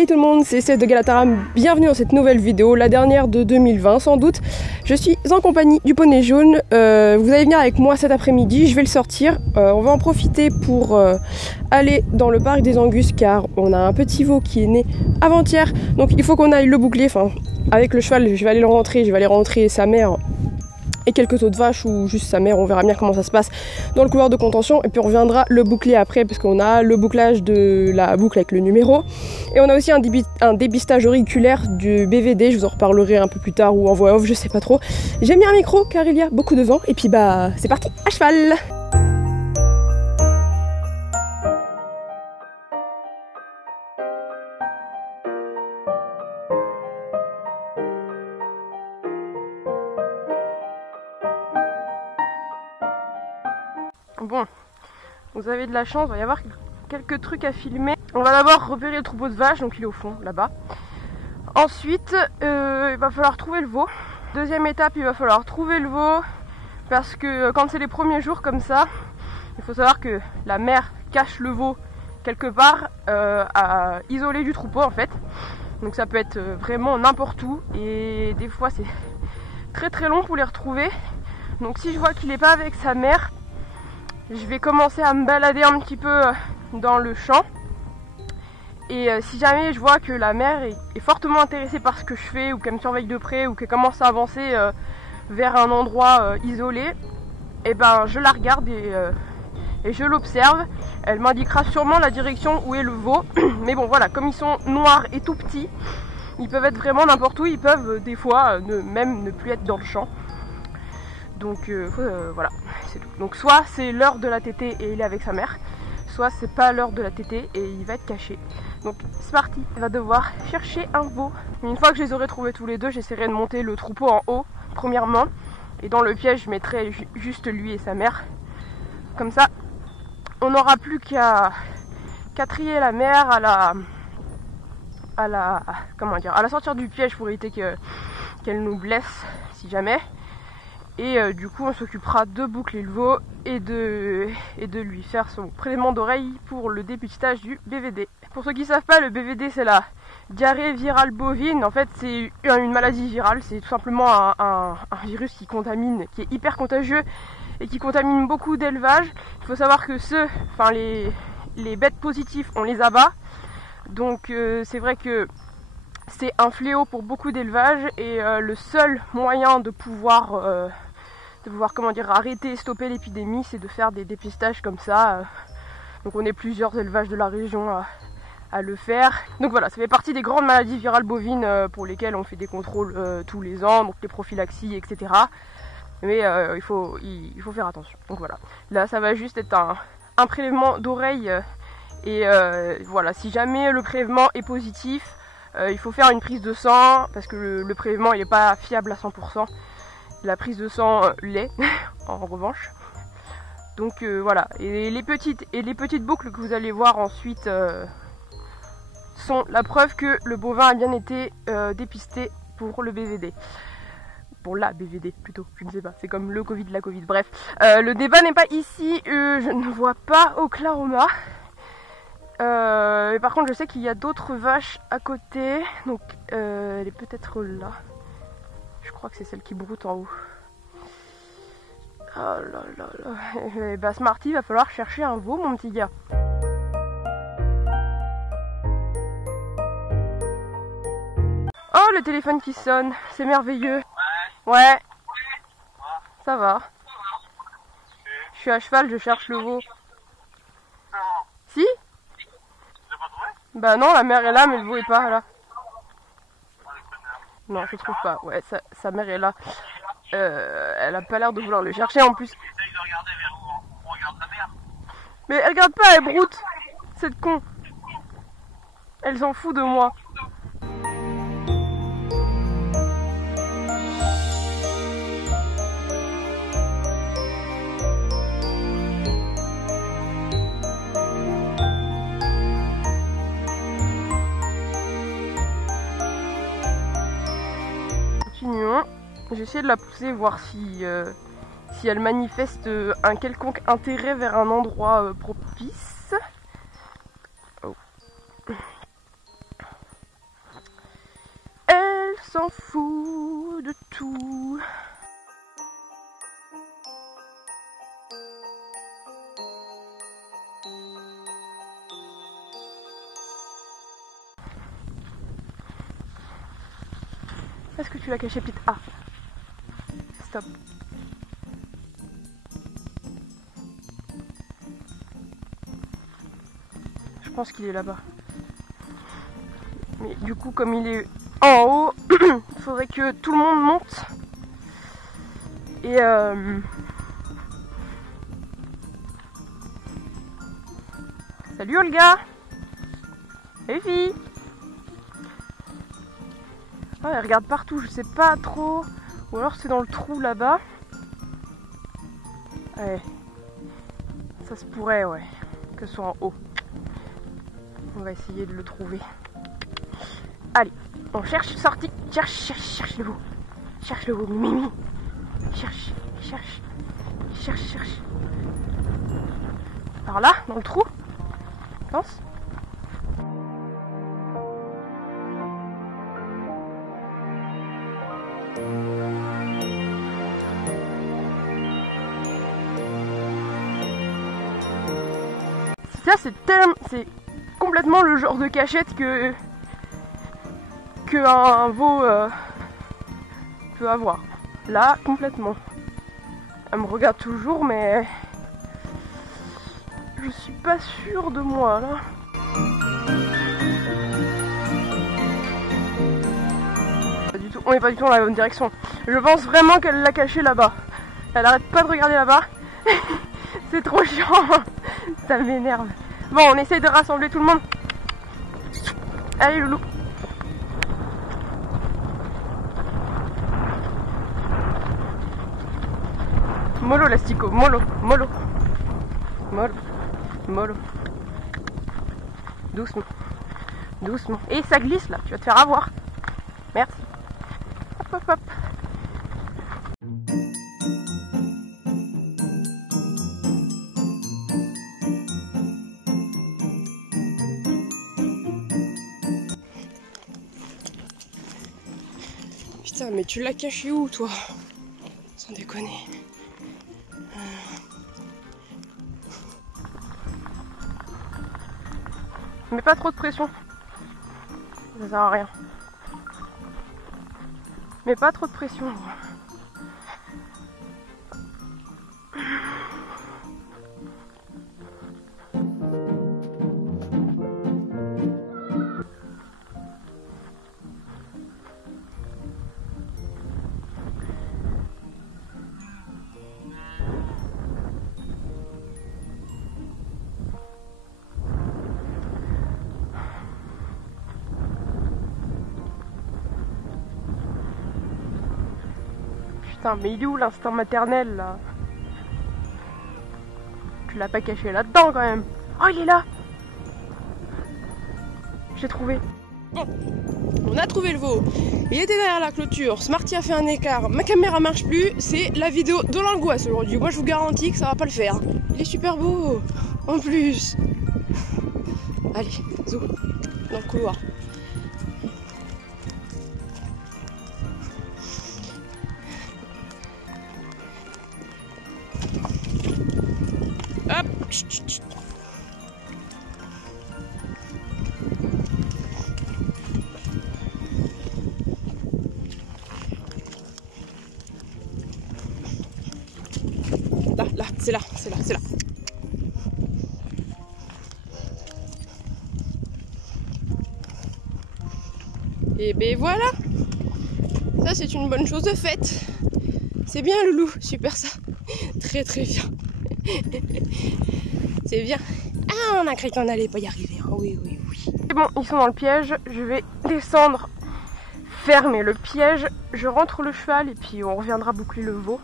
Hey tout le monde, c'est Cess de Galataram, bienvenue dans cette nouvelle vidéo, la dernière de 2020 sans doute. Je suis en compagnie du poney jaune, vous allez venir avec moi cet après-midi, je vais le sortir. On va en profiter pour aller dans le parc des Angus car on a un petit veau qui est né avant-hier. Donc il faut qu'on aille le boucler, enfin avec le cheval je vais aller le rentrer, je vais aller rentrer sa mère et quelques autres vaches ou juste sa mère, on verra bien comment ça se passe dans le couloir de contention et puis on reviendra le boucler après parce qu'on a le bouclage de la boucle avec le numéro et on a aussi un dépistage auriculaire du BVD, je vous en reparlerai un peu plus tard ou en voix off, je sais pas trop. J'ai mis un micro car il y a beaucoup de vent et puis bah c'est parti, à cheval. Bon, vous avez de la chance, il va y avoir quelques trucs à filmer. On va d'abord repérer le troupeau de vaches, donc il est au fond, là-bas. Ensuite, il va falloir trouver le veau. Deuxième étape, il va falloir trouver le veau, parce que quand c'est les premiers jours comme ça, il faut savoir que la mère cache le veau quelque part, isolé du troupeau en fait. Donc ça peut être vraiment n'importe où, et des fois c'est très long pour les retrouver. Donc si je vois qu'il n'est pas avec sa mère, je vais commencer à me balader un petit peu dans le champ et si jamais je vois que la mère est fortement intéressée par ce que je fais ou qu'elle me surveille de près ou qu'elle commence à avancer vers un endroit isolé, et ben je la regarde et je l'observe. Elle m'indiquera sûrement la direction où est le veau. Mais bon voilà, comme ils sont noirs et tout petits, ils peuvent être vraiment n'importe où, ils peuvent des fois même ne plus être dans le champ. Donc voilà, c'est tout. Donc soit c'est l'heure de la tétée et il est avec sa mère, soit c'est pas l'heure de la tétée et il va être caché. Donc c'est parti, elle va devoir chercher un veau. Une fois que je les aurai trouvés tous les deux, j'essaierai de monter le troupeau en haut, premièrement. Et dans le piège, je mettrai juste lui et sa mère. Comme ça, on n'aura plus qu'à trier la mère à la sortir du piège pour éviter qu'elle nous blesse si jamais. Et du coup on s'occupera de boucler le veau et de lui faire son prélèvement d'oreille pour le dépistage du BVD. Pour ceux qui ne savent pas, le BVD c'est la diarrhée virale bovine. En fait c'est une maladie virale, c'est tout simplement un virus qui est hyper contagieux et qui contamine beaucoup d'élevages. Il faut savoir que les bêtes positives on les abat, donc c'est vrai que c'est un fléau pour beaucoup d'élevages et le seul moyen de pouvoir arrêter et stopper l'épidémie, c'est de faire des dépistages comme ça. Donc on est plusieurs élevages de la région à le faire. Donc voilà, ça fait partie des grandes maladies virales bovines pour lesquelles on fait des contrôles tous les ans, donc les prophylaxies, etc. Mais il faut faire attention. Donc voilà, là ça va juste être un prélèvement d'oreille et voilà, si jamais le prélèvement est positif, il faut faire une prise de sang parce que le prélèvement il n'est pas fiable à 100%. La prise de sang l'est en revanche. Donc voilà, et les petites boucles que vous allez voir ensuite sont la preuve que le bovin a bien été dépisté pour le BVD. Pour la BVD plutôt, je ne sais pas, c'est comme le Covid, la Covid, bref. Le débat n'est pas ici, je ne vois pas Oklahoma. Par contre je sais qu'il y a d'autres vaches à côté, donc elle est peut-être là. Je crois que c'est celle qui broute en haut. Oh là là là. Bah Smarty, va falloir chercher un veau mon petit gars. Oh le téléphone qui sonne, c'est merveilleux. Ouais. Ça va. Je suis à cheval, je cherche le veau. Si? Bah non, la mère est là mais le veau est pas là. Non, je trouve pas. Ouais, sa mère est là. Elle a pas l'air de vouloir le chercher en plus. Essaye de regarder vers où on regarde la mer. Mais elle regarde pas, elle broute. Cette con. Elle s'en fout de moi. Continuons. J'ai essayé de la pousser, voir si elle manifeste un quelconque intérêt vers un endroit propice. Oh. s'en fout de tout. Est-ce que tu l'as caché, petite? Ah, stop. Je pense qu'il est là-bas. Mais du coup, comme il est en haut, il faudrait que tout le monde monte. Et salut Olga. Salut fille. Ah, elle regarde partout, je sais pas trop. Ou alors c'est dans le trou là-bas. Ouais. Ça se pourrait, ouais. Que ce soit en haut. On va essayer de le trouver. Allez, on cherche, sortie. Cherche le veau. Cherche le veau, Mimi. Cherche. Par là, dans le trou. Pense. Ça, c'est complètement le genre de cachette que un veau peut avoir. Là, complètement. Elle me regarde toujours, mais je suis pas sûre de moi là. Pas du tout. On n'est pas du tout dans la bonne direction. Je pense vraiment qu'elle l'a caché là-bas. Elle arrête pas de regarder là-bas. C'est trop chiant. Ça m'énerve. Bon, on essaye de rassembler tout le monde. Allez, loulou. Mollo l'astico, mollo. Doucement. Et ça glisse là, tu vas te faire avoir. Merci. Hop. Putain, mais tu l'as caché où, toi? Sans déconner. Mais pas trop de pression. Ça sert à rien. Mais pas trop de pression. Putain, mais il est où l'instinct maternel là? Tu l'as pas caché là-dedans quand même. Oh, il est là. J'ai trouvé. Bon, on a trouvé le veau. Il était derrière la clôture. Smarty a fait un écart. Ma caméra marche plus. C'est la vidéo de l'angoisse aujourd'hui. Moi, je vous garantis que ça va pas le faire. Il est super beau. En plus. Allez, zoom. Dans le couloir. Hop. Chut. Là, c'est là. Et ben voilà. Ça, c'est une bonne chose de faite. C'est bien, Loulou. Super ça. Très bien. C'est bien. Ah, on a cru qu'on allait pas y arriver. Hein. Oui. C'est bon, ils sont dans le piège. Je vais descendre, fermer le piège. Je rentre le cheval et puis on reviendra boucler le veau.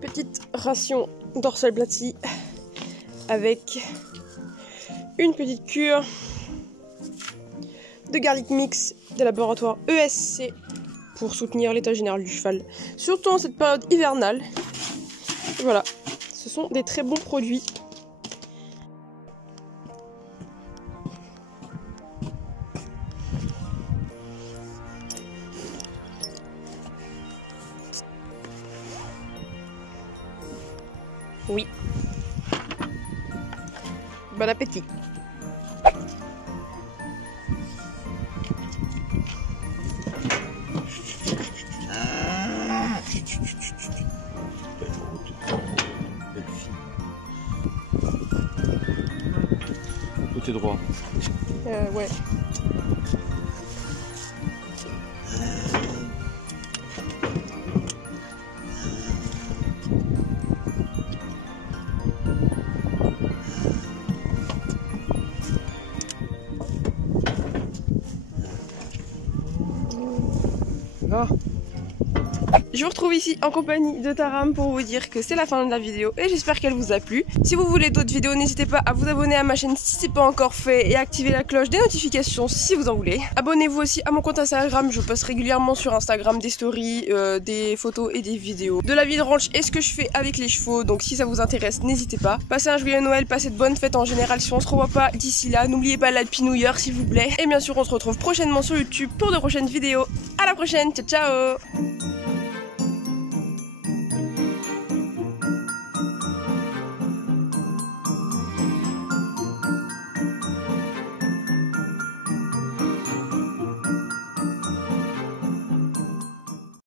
Petite ration dorsal Blati avec une petite cure de garlic mix des laboratoires ESC pour soutenir l'état général du cheval, surtout en cette période hivernale. Et voilà, ce sont des très bons produits. Oui. Bon appétit. Côté droit. Ouais. Là. Je vous retrouve ici en compagnie de Taram pour vous dire que c'est la fin de la vidéo et j'espère qu'elle vous a plu. Si vous voulez d'autres vidéos, n'hésitez pas à vous abonner à ma chaîne si c'est pas encore fait et à activer la cloche des notifications si vous en voulez. Abonnez-vous aussi à mon compte Instagram, je poste régulièrement sur Instagram des stories, des photos et des vidéos de la vie de ranch et ce que je fais avec les chevaux, donc si ça vous intéresse, n'hésitez pas. Passez un joyeux Noël, passez de bonnes fêtes en général si on se revoit pas d'ici là. N'oubliez pas l'Happy New Year s'il vous plaît. Et bien sûr, on se retrouve prochainement sur YouTube pour de prochaines vidéos. À la prochaine, ciao ciao.